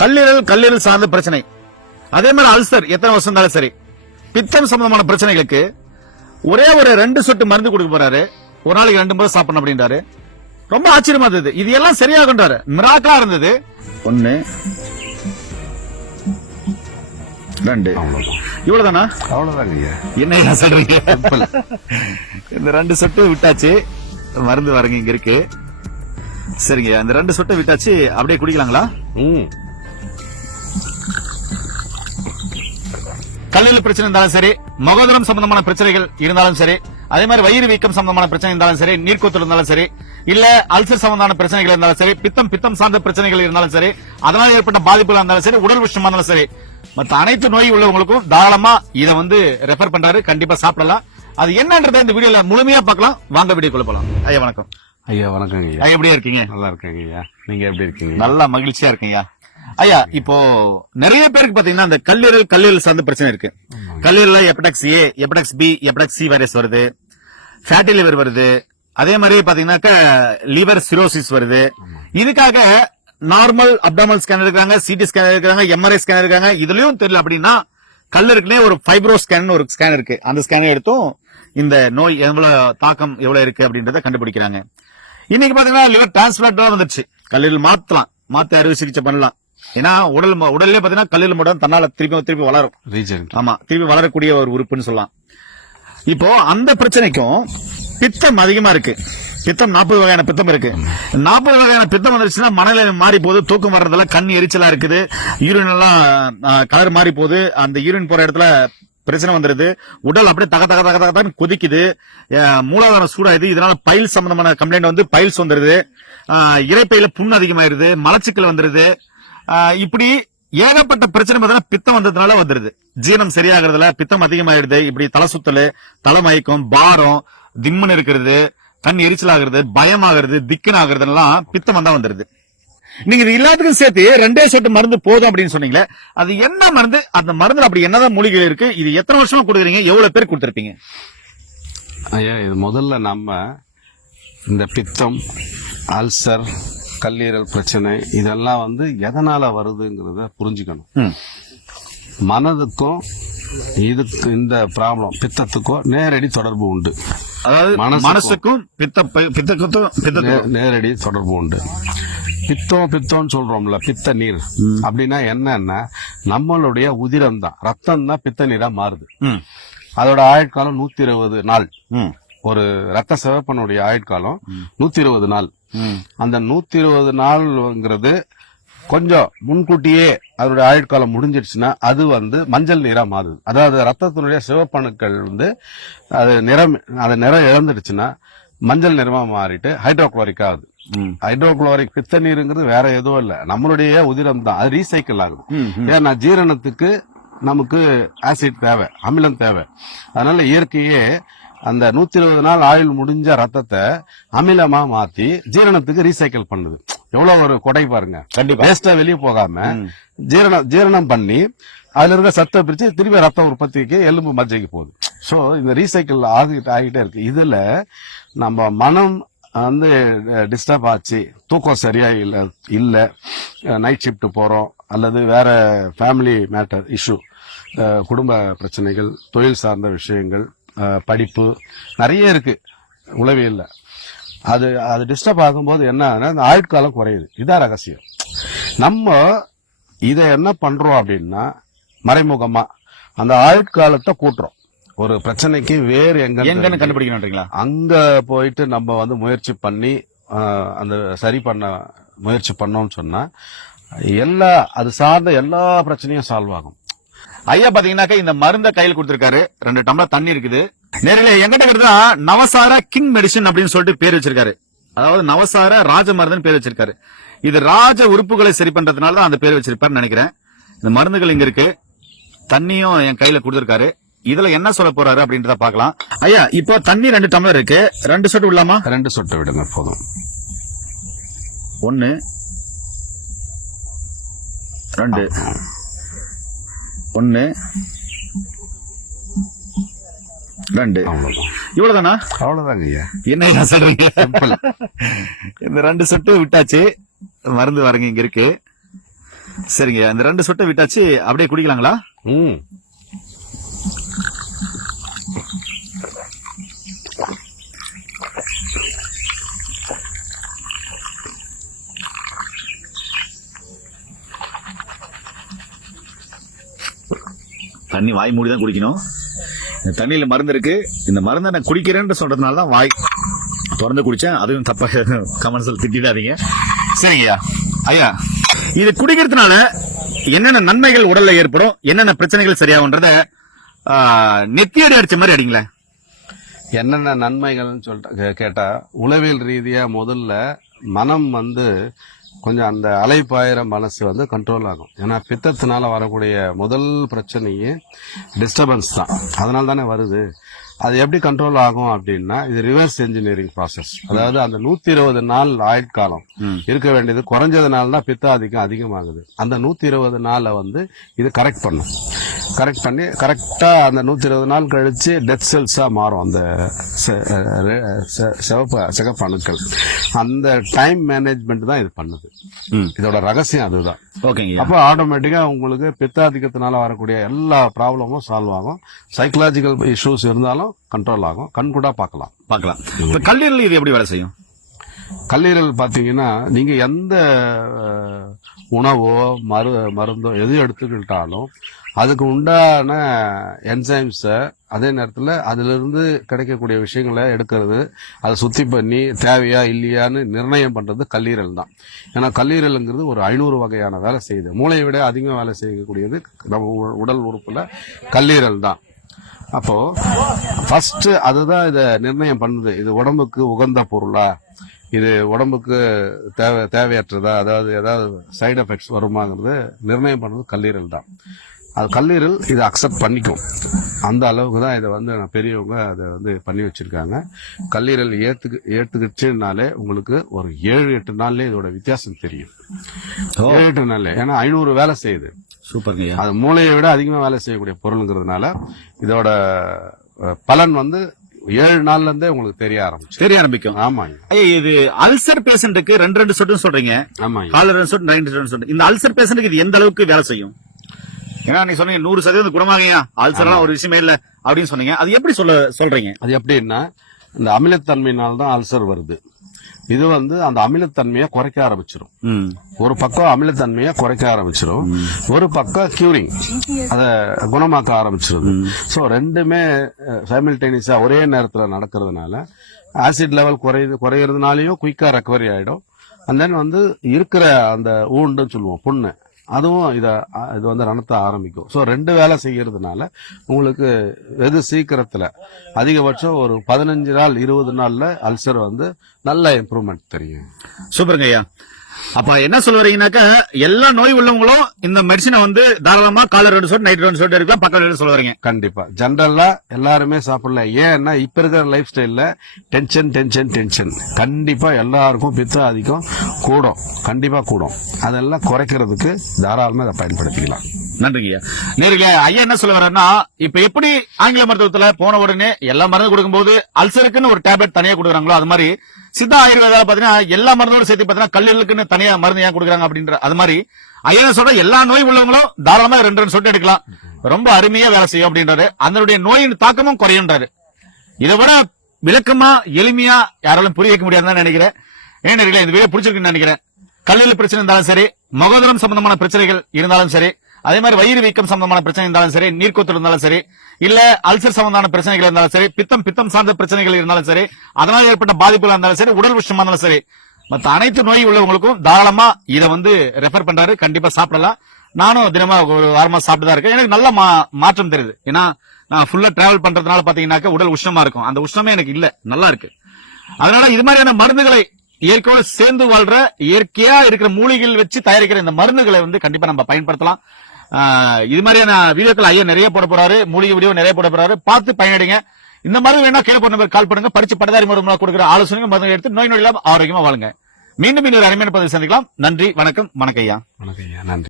கல்லீரல் சார்ந்த பிரச்சனை, அதே மாதிரி அல்சர் எத்தனை வருஷம் இருந்தாலும் சரி, பித்தம் சம்பந்தமான பிரச்சனைகளுக்கு ஒரே ஒரு 2 சொட்டு மருந்து கொடுக்க போறாரு. ஒரு நாளைக்கு 2 முறை சாப்பிடணும் அப்படின்றாரு. ரொம்ப ஆச்சரியமா இருந்தது. இது எல்லாம் சரியாகுன்றாரு. மிராக்கலா இருந்தது. 1 2 இவ்வளவுதானா? அவ்வளவுதாங்க. என்ன சொல்றீங்க? இந்த 2 சொட்டு விட்டாச்சு, மருந்து வரங்க இங்க இருக்கு. சரிங்க, அந்த 2 சொட்டு விட்டாச்சு. அப்படியே குடிக்கலாங்களா? கல்லீரல் பிரச்சனை இருந்தாலும் சரி, மகோதரம் சம்பந்தமான பிரச்சனைகள் இருந்தாலும் சரி, அதே மாதிரி வயிறு வீக்கம் சம்பந்தமான பிரச்சனை இருந்தாலும் சரி, நீர்க்கோத்தல் இருந்தாலும் சரி, இல்ல அல்சர் சம்பந்தமான பிரச்சனைகள் இருந்தாலும் சரி, பித்தம் சார்ந்த பிரச்சனைகள் இருந்தாலும் சரி, அதனால ஏற்பட்ட பாதிப்புகள் இருந்தாலும் சரி, உடல் விஷயமா இருந்தாலும் சரி, மற்ற அனைத்து நோய் உள்ளவங்களுக்கும் தாராளமா இதை ரெஃபர் பண்றாரு. கண்டிப்பா சாப்பிடலாம். அது என்னன்றதை இந்த வீடியோல முழுமையா பார்க்கலாம். வாங்க வீடியோக்குள்ள போலாம். ஐயா வணக்கம். ஐயா வணக்கங்க. ஐயா எப்படி இருக்கீங்க? நல்லா இருக்கேங்க ஐயா. நீங்க எப்படி இருக்கீங்க? நல்லா மகிழ்ச்சியா இருக்கீங்க ஐயா. இப்போ நிறைய பேருக்கு பாத்தீங்கன்னா அந்த கல்லீரல் சார்ந்த பிரச்சனை இருக்கு. கல்லீரல் hepatitis A, hepatitis B, hepatitis C virus வருது, ஃபேட்டி லிவர் வருது, அதே மாதிரி பாத்தீங்கன்னாக்கா லிவர் சிரோசிஸ் வருது. இதுக்காக நார்மல் அப்டாமல் ஸ்கேன் இருக்காங்க, சிடி ஸ்கேன் இருக்காங்க, எம்ஆர்ஐ ஸ்கேன் இருக்காங்க. இதுலயும் தெரியல அப்படின்னா கல்லீரலுக்குனே ஒரு ஃபைப்ரோ ஸ்கேன் ஒரு ஸ்கேன் இருக்கு. அந்த ஸ்கேனை எடுத்தும் இந்த நோய் எவ்வளவு தாக்கம் எவ்வளவு இருக்கு அப்படின்றத கண்டுபிடிக்கிறாங்க. இன்னைக்கு பாத்தீங்கன்னா லிவர் டிரான்ஸ்பிளான்ட் வந்துருச்சு. கல்லீரல் மாத்த அறுவை சிகிச்சை பண்ணலாம். ஏன்னா உடல்ல பாத்தீங்கன்னா கல்லீரல் மட்டும் தன்னால திருப்பி வளரும். ஆமா, திருப்பி வளரக்கூடிய ஒரு உறுப்புன்னு சொல்லலாம். இப்போ அந்த பிரச்சனைக்கும் பித்தம் அதிகமா இருக்கு. பித்தம் 40 வகையான பித்தம் இருக்கு. 40 வகையான பித்தம் வந்துருச்சுன்னா மனநிலை மாறி போகுது, தூக்கம் வர்றதெல்லாம் கண் எரிச்சலா இருக்குது, யூரின் எல்லாம் கலர் மாறி போகுது, அந்த யூரின் போற இடத்துல பிரச்சனை வந்துருது, உடல் அப்படியே தக கொதிக்குது, மூலாதாரம் சூடாயுது. இதனால பைல்ஸ் சம்பந்தமான கம்ப்ளைண்ட் பைல்ஸ் வந்துருது, இரைப்பையில புண் அதிகமாயிருது, மலச்சிக்கல் வந்துருது. இப்படி ஏகப்பட்ட பிரச்சனை பார்த்தீங்கன்னா பித்தம் வந்ததுனால வந்துருது. ஜீரணம் சரியாகிறதுல பித்தம் அதிகமாயிடுது. இப்படி தலை சுத்தல், தலை மயக்கம், பாரம், திம்முன்னு இருக்கிறது, கண் எரிச்சல் ஆகுறது, பயம் ஆகுறது, திக்குன்னு ஆகுறதுலாம் பித்தம் வந்தா வந்துருது. நீங்க இது எல்லாத்துக்கும் சேர்த்து 2 சொட்டு மருந்து போதும் அப்படின்னு சொன்னீங்களே, அது என்ன மருந்து? அந்த மருந்துல அப்படி என்னதான் மூலிகைகள் இருக்கு? இது எத்தனை வருஷமா கொடுக்குறீங்க? எவ்வளவு பேர் கொடுத்திருப்பீங்க? ஐயா, இது முதல்ல நம்ம இந்த பித்தம், அல்சர், கல்லீரல் பிரச்சனை இதெல்லாம் எதனால வருதுங்கிறத புரிஞ்சுக்கணும். மனதுக்கும் இதுக்கு இந்த ப்ராப்ளம் பித்தத்துக்கும் நேரடி தொடர்பு உண்டு. அதாவது மனசுக்கும் பித்தத்துக்கும் நேரடி தொடர்பு உண்டு. பித்தம்னு சொல்றோம்ல, பித்த நீர் அப்படின்னா என்னன்னா நம்மளுடைய உதிரம் தான், ரத்தம் தான் பித்த நீரா மாறுது. அதோட ஆயுட்காலம் 120 நாள். ஒரு ரத்த சிவப்பனுடைய ஆயுட்காலம் 120 நாள். அந்த 120 நாள்ங்கிறது கொஞ்சம் முன்கூட்டியே அதோட ஆயுட்காலம் முடிஞ்சிடுச்சுன்னா அது மஞ்சள் நீரா மாறுது. அதாவது ரத்தத்தினுடைய சிவப்பணுக்கள் அது நிறம் இழந்துடுச்சுன்னா மஞ்சள் நிறமா மாறிட்டு ஹைட்ரோகுளோரிக் ஆகுது. ஹைட்ரோகுளோரிக் பித்த நீருங்கிறது வேற எதுவும் இல்ல, நம்மளுடைய உதிரம் தான். அது ரீசைக்கிள் ஆகுது. ஏன்னா ஜீரணத்துக்கு நமக்கு ஆசிட் தேவை, அமிலம் தேவை. அதனால இயற்கையே அந்த 120 நாள் ஆயுள் முடிஞ்ச ரத்தத்தை அமிலமா மாத்தி ஜீரணத்துக்கு ரீசைக்கிள் பண்ணுது. எவ்வளவு ஒரு கொடை பாருங்க. வேஸ்டா வெளியே போகாம ஜீரணம் பண்ணி அதுல இருக்க சத்தை பிரிச்சு திரும்பி ரத்த உற்பத்திக்கு எலும்பு மஜ்ஜைக்கு போகுது. சோ இந்த ரீசைக்கிள் ஆகிட்டே இருக்கு. இதுல நம்ம மனம் டிஸ்டர்ப் ஆச்சு, தூக்கம் சரியா இல்ல, நைட் ஷிப்ட் போறோம், அல்லது வேற ஃபேமிலி மேட்டர் இஷ்யூ, குடும்ப பிரச்சனைகள், தொழில் சார்ந்த விஷயங்கள், படிப்பு நிறைய இருக்கு உளவியல்ல. அது டிஸ்டர்ப் ஆகும்போது என்ன ஆயுட்காலம் குறையுது. இதான் ரகசியம். நம்ம இத என்ன பண்றோம் அப்படின்னா மறைமுகமா அந்த ஆயுட்காலத்தை கூட்டுறோம். ஒரு பிரச்சனைக்கு வேறு எங்க கண்டுபிடிக்கணும், அங்க போயிட்டு நம்ம முயற்சி பண்ணி அந்த சரி பண்ண முயற்சி பண்ணோம்னு சொன்னா அது சார்ந்த எல்லா பிரச்சனையும் சால்வ் ஆகும். ஐயா பாத்தீங்கன்னாக்கா இந்த மருந்த கையில் கொடுத்திருக்காரு. 2 டம்ளர் தண்ணி இருக்குது. நேரில் எங்கிட்ட நவசார கிங் மெடிசன் அப்படின்னு சொல்லிட்டு பேர் வச்சிருக்காரு. அதாவது நவசார ராஜ மருந்துன்னு பேர் வச்சிருக்காரு. இது ராஜ உறுப்புகளை சரி பண்றதுனால தான் அந்த பேர் வச்சிருப்பாருன்னு நினைக்கிறேன். இந்த மருந்துகள் இங்க இருக்கு, தண்ணியும் என் கையில கொடுத்திருக்காரு. இதுல என்ன சொல்ல போறாரு அப்படின்றத பாக்கலாம். ஐயா, இப்போ தண்ணி 2 டம்ளர் இருக்கு. 2 சொட்டு விடலாமா? 2 சொட்டு விடுங்க போதும். 1 2 1 2 இவ்வளவுதானா? அவ்வளவுதாங்க ஐயா. என்ன சொல்றீங்க? இந்த 2 சொட்டு விட்டாச்சு. மருந்து வரங்க இங்க இருக்கு. சரிங்க, இந்த 2 சொட்டை விட்டாச்சு, அப்படியே குடிக்கலாங்களா? ம். தண்ணி வாய் மூடி தான் குடிக்கணும். இந்த தண்ணியில மருந்து இருக்கு. இந்த மருந்தை நான் குடிக்கிறேன்னு சொல்றதுனால தான் வாய் திறந்து குடிச்சேன். அதுவும் தப்பா கமெண்ட்ஸ்ல திட்டிடாதீங்க. சரிங்கய்யா. ஐயா, இது குடிக்கிறதுனால என்னென்ன நன்மைகள் உடல்ல ஏற்படும், என்னென்ன பிரச்சனைகள் சரியாகும்ன்றத நெத்தியடி அடிச்ச மாதிரி அடிங்களேன். என்னென்ன நன்மைகள்னு சொல்லிட்டு கேட்டா, உளவியல் ரீதியா முதல்ல மனம் வந்து கொஞ்சம் அந்த அலைப்பாயிர மனசு வந்து கண்ட்ரோல் ஆகும். ஏன்னா பித்தத்தினால வரக்கூடிய முதல் பிரச்சனையே டிஸ்டர்பன்ஸ் தான். அதனால தானே வருது. அது எப்படி கண்ட்ரோல் ஆகும் அப்படின்னா, இது ரிவர்ஸ் என்ஜினியரிங் ப்ராசஸ். அதாவது அந்த 120 நாள் ஆயுட்காலம் இருக்க வேண்டியது குறைஞ்சதுனால தான் பித்த ஆதிக்கம் அதிகமாகுது. அந்த 120 நாளை வந்து இது கரெக்ட் பண்ணும். கரெக்ட் பண்ணி கரெக்டா அந்த 120 நாள் கழிச்சு டெத் செல்ஸா மாறும் அந்த சிகப்பு அணுக்கள். அந்த டைம் மேனேஜ்மெண்ட் தான் இது பண்ணுது. இதோட ரகசியம் அதுதான். ஓகேங்க. அப்போ ஆட்டோமேட்டிக்கா உங்களுக்கு பித்தாதிக்கத்தினால வரக்கூடிய எல்லா ப்ராப்ளமும் சால்வ் ஆகும். சைக்கலாஜிக்கல் இஷ்யூஸ் இருந்தாலும் கண்ட்ரோல் ஆகும். கண்கூடா பார்க்கலாம். இப்ப கல்லீரல் இது எப்படி வேலை செய்யும்? கல்லீரல் பாத்தீங்கன்னா, நீங்க எந்த உணவோ மருந்தோ எது எடுத்துக்கிட்டாலும் அதுக்கு உண்டான என்சைம்ஸ அதே நேரத்தில் அதுல இருந்து கிடைக்கக்கூடிய விஷயங்களை எடுக்கிறது, அதை சுத்தி பண்ணி தேவையா இல்லையான்னு நிர்ணயம் பண்றது கல்லீரல் தான். ஏன்னா கல்லீரலுங்கிறது ஒரு 500 வகையான வேலை செய்யுது. மூளையை விட அதிகமாக வேலை செய்யக்கூடியது நம்ம உடல் உறுப்புல கல்லீரல் தான். அப்போ ஃபர்ஸ்ட் அதுதான் இதை நிர்ணயம் பண்ணுது. இது உடம்புக்கு உகந்த பொருளா, இது உடம்புக்கு தேவையற்றதா, அதாவது ஏதாவது சைடு எஃபெக்ட்ஸ் வருமாங்கிறது நிர்ணயம் பண்றது கல்லீரல் தான். அது கல்லீரல் இதை அக்செப்ட் பண்ணிக்கும். அந்த அளவுக்கு தான் இதை வந்து பெரியவங்க அதை வந்து பண்ணி வச்சிருக்காங்க. கல்லீரல் ஏத்துக்கிச்சுனாலே உங்களுக்கு ஒரு 7-8 நாள்லயே இதோட வித்தியாசம் தெரியும். 7-8 நாள்ல. ஏன்னா 500 வேலை செய்யுது. சூப்பருங்க. அது மூளையை விட அதிகமா வேலை செய்யக்கூடிய பொருளுங்கிறதுனால இதோட பலன் வந்து 7 நாள்ல இருந்தே உங்களுக்கு தெரிய ஆரம்பிக்கும். ஆமாங்க. இது அல்சர் பேஷண்ட்டுக்கு 2 சொட்டு சொல்றீங்க. ஆமாங்க. காலைல 2 சொட்டு, நைட் 2 சொட்டு. இந்த அல்சர் பேஷண்ட்டுக்கு இது எந்த அளவுக்கு வேலை செய்யும்? ஏன்னா நீ சொன்னீங்க 100% குணமாகையா, அல்சர்லாம் ஒரு விஷயமே இல்ல அப்படின்னு சொன்னீங்க. அது எப்படி சொல்றீங்க? அது எப்படின்னா, இந்த அமிலத்தன்மையினால தான் அல்சர் வருது. இது வந்து அந்த அமிலத்தன்மையை குறைக்க ஆரம்பிச்சிடும். ஒரு பக்கம் அமிலத்தன்மையை குறைக்க ஆரம்பிச்சிடும், ஒரு பக்கம் கியூரிங் அதை குணமாக்க ஆரம்பிச்சிருது. சோ ரெண்டுமே சைமல்டேனியஸா ஒரே நேரத்துல நடக்கிறதுனால ஆசிட் லெவல் குறையறதுனாலயும் குயிக்கா ரெக்கவரி ஆயிடும். அண்ட் தென் வந்து இருக்கிற அந்த ஊண்டுன்னு சொல்லுவோம், புண்ணு, அதுவும் இது வந்து ரணத்த ஆரம்பிக்கும். சோ 2 வேலை செய்யறதுனால உங்களுக்கு வெகு சீக்கிரத்துல அதிகபட்சம் ஒரு 15 நாள் 20 நாள்ல அல்சர் வந்து நல்ல இம்ப்ரூவ்மெண்ட் தெரியும். சூப்பருங்க ஐயா. அப்ப என்ன சொல்ல வரீங்கன்னாக்கா, எல்லா நோய் உள்ளவங்களும் இந்த மெடிசனை வந்து தாராளமா காலை 2 சொட்டு, நைட் 2 சொட்டு இருக்கலாம், பக்கம் சொல்ல வரீங்க? கண்டிப்பா. ஜெனரலா எல்லாருமே சாப்பிடலாம். ஏன்னா இப்ப இருக்கிற லைஃப் ஸ்டைல்ல டென்ஷன் கண்டிப்பா எல்லாருக்கும் பித்த அதிகம் கூடும். கண்டிப்பா கூடும். அதெல்லாம் குறைக்கிறதுக்கு தாராளமா அதை பயன்படுத்திக்கலாம். நன்றிங்க. நேரிலே ஐயா என்ன சொல்ல வர்றாருன்னா, இப்ப எப்படி ஆங்கில மருத்துவத்துல போன உடனே எல்லா மருந்து கொடுக்கும்போது அல்சருக்குன்னு ஒரு டேப்லெட் தனியா கொடுக்குறாங்களோ, அது மாதிரி சித்தா ஆயுர்வேதா பாத்தீங்கன்னா எல்லா மருந்தோட சேர்த்து பாத்தீங்கன்னா கல்லீரலுக்குன்னு தனியா மருந்து ஏன் கொடுக்குறாங்க அப்படின்ற, அது மாதிரி ஐயா சொல்ற எல்லா நோய் உள்ளவங்களும் தாராளமா 2 சொட்டு எடுக்கலாம், ரொம்ப அருமையா வேலை செய்யும் அப்படின்றாரு. அதனுடைய நோயின் தாக்கமும் குறையுன்றாரு. இதை விட விளக்கமா எளிமையா யாராலும் புரிய வைக்க முடியாதுன்னு நினைக்கிறேன். ஏன் நேரிலே இந்த வீடியோ பிடிச்சிருக்குன்னு நினைக்கிறேன். கல்லீரல் பிரச்சனை இருந்தாலும் சரி, மகோதரம் சம்பந்தமான பிரச்சனைகள் இருந்தாலும் சரி, அதே மாதிரி வயிறு வீக்கம் சம்பந்தமான பிரச்சனை இருந்தாலும் சரி, நீர்க்கோத்து இருந்தாலும் சரி, இல்ல அல்சர் சம்பந்தமான பிரச்சனைகள் இருந்தாலும் சரி, பித்தம் சார்ந்த பிரச்சனைகள் இருந்தாலும் சரி, அதனால் ஏற்பட்ட பாதிப்புகள் இருந்தாலும் சரி, உடல் உஷ்ணமா இருந்தாலும் சரி, மற்ற அனைத்து நோய் உள்ளவங்களுக்கும் தாராளமா இதை வந்து ரெஃபர் பண்றாரு. கண்டிப்பா சாப்பிடலாம். நானும் தினமா ஒரு வாரமா சாப்பிட்டு தான் இருக்கேன். எனக்கு நல்ல மாற்றம் தெரியுது. ஏன்னா நான் ஃபுல்லா டிராவல் பண்றதுனால பாத்தீங்கன்னாக்க உடல் உஷ்ணமா இருக்கும். அந்த உஷ்ணமே எனக்கு இல்ல, நல்லா இருக்கு. அதனால இது மாதிரியான மருந்துகளை இயற்கையோட சேர்ந்து வாழ்ற இயற்கையா இருக்கிற மூலிகைகள் வச்சு தயாரிக்கிற இந்த மருந்துகளை வந்து கண்டிப்பா நம்ம பயன்படுத்தலாம். இது மாதிரியான வீடியோக்கள் ஐயா நிறைய போட போறாரு, மூலிகை வீடியோ நிறைய போட போறாரு. பார்த்து பயனடைங்க. இந்த மாதிரி வேணா கால் பண்ணுங்க. படிச்சு பட்டதாரி மருத்துவ கொடுக்குற ஆலோசனை மருந்து எடுத்து நோய் இல்லாம ஆரோக்கியமா வாழுங்க. மீண்டும் இன்னொரு அருமையான பதிவு சந்திக்கலாம். நன்றி, வணக்கம். வணக்கம் ஐயா. நன்றி.